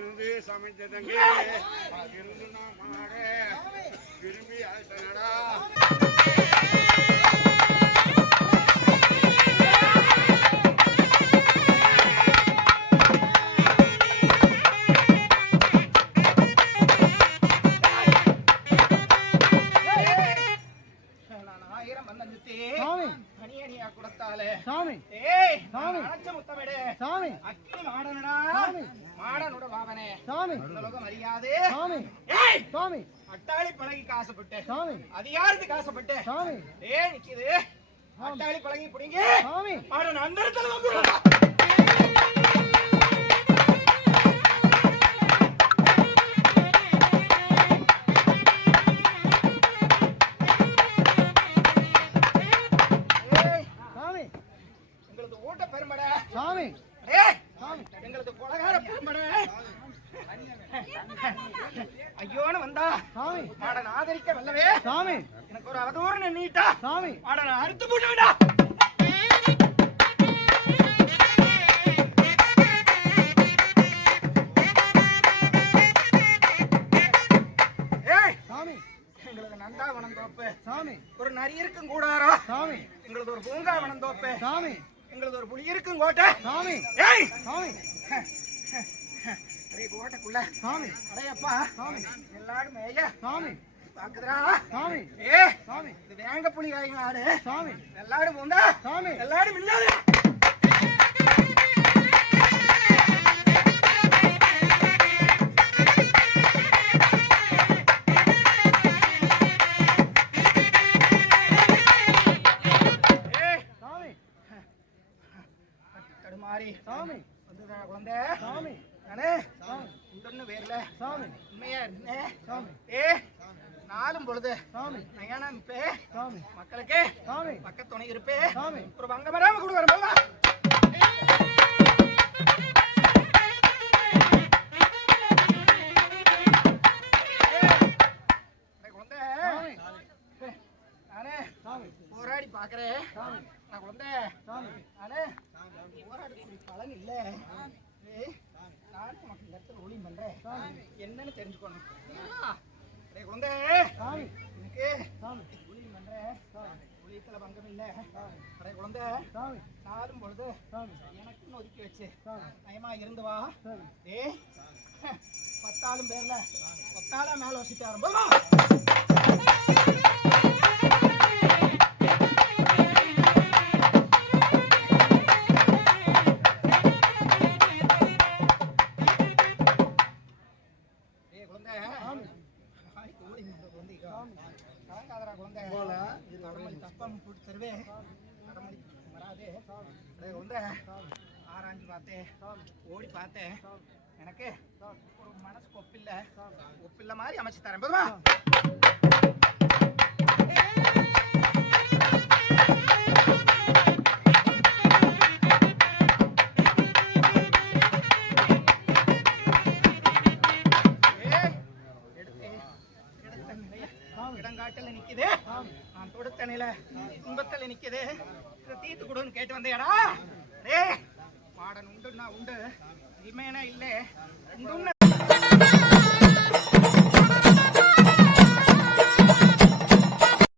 பகிர்ந்து சமைத்ததங்கே. பகிர்ந்து நான் மாட விரும்பி அழைத்தனடா. சாமி. சாமி. சாமி. அக்கி மாடனடா. சாமி. சாமி. உலகம் அறியாது. சாமி. ஏய்! சாமி. அட்டாளி பழகி காசுப்பட்டு. சாமி. அதிகாரத்துக்கு ஆசைப்பட்டு சாமி. ஏ நிக்குது. அட்டாளி பழகி பிடிங்க. சாமி. வந்து ஏய், சாமி. எங்களது கொலகார பெருமட. ஐயோன்னு வந்தா. சாமி. மாடன் ஆதரிக்க வல்லவே. சாமி. எனக்கு ஒரு அவதூறு நீட்டா சாமி. மாடன் அறுத்து போட்டு விடா ஏய். சாமி. எங்களது நந்தாவனம் தோப்பு. சாமி. ஒரு நரி இருக்கும் கூடாரம் சாமி. எங்களது ஒரு பூங்காவனம் தோப்பு. சாமி. எங்களது ஒரு புலி இருக்கும் கோட்டை. சாமி. ஏய். சாமி. அரே கோட்டைக்குள்ள சாமி. அடையப்பா சாமி. எல்லாரும் மேய. சாமி. பாக்குதுடா. சாமி. ஏ சாமி. இது வேங்க புலி ஆடு. சாமி. எல்லாரும் போந்தா சாமி. எல்லாரும் இல்லாத வந்துடா குழந்தை. சாமி. சாமி. உண்டன்னு வேர்ல சாமி. உண்மையா இருந்தேன்? சாமி. ஏ நாளும் பொழுது. சாமி. நயனா நிப்பே. சாமி. மக்களுக்கு சாமி. பக்கத்துணை இருப்பே. சாமி. ஒரு பங்க வராம கொடுக்குறேன் சாமி போராடி பாக்குறேன். நான் குழந்தை. போராடக்கூடிய பலன் இல்ல. நானும் உனக்கு இந்த இடத்துல ஒளி பண்றேன். என்னன்னு தெரிஞ்சுக்கணும். குழந்தை. எனக்கு சாமி. ஒளி பண்றேன். ஒளியத்துல பங்கம் இல்ல. அடே குழந்தை. பொழுது எனக்குன்னு ஒதுக்கி வச்சு. நயமா இருந்து வா. சாமி. ஏய் பத்தாளும் பேர்ல. பத்தாளா மேல வச்சுட்டு ஆரம்பமா வராதே டேய் குழந்தை ஆராய்ஞ்சு பார்த்தேன் ஓடி பார்த்தேன் எனக்கு ஒரு மனசு ஒப்பில்ல. ஒப்பில்ல மாதிரி அமைச்சு தரேன். போதுமா? கொடுங்காட்டில் நிற்குது நான் தொடுத்தனையில் துன்பத்தில் நிற்குது தீர்த்து கொடுன்னு கேட்டு வந்தேடா. டே பாடன் உண்டுன்னா உண்டு. இமேனா இல்லை. உண்டுன்னு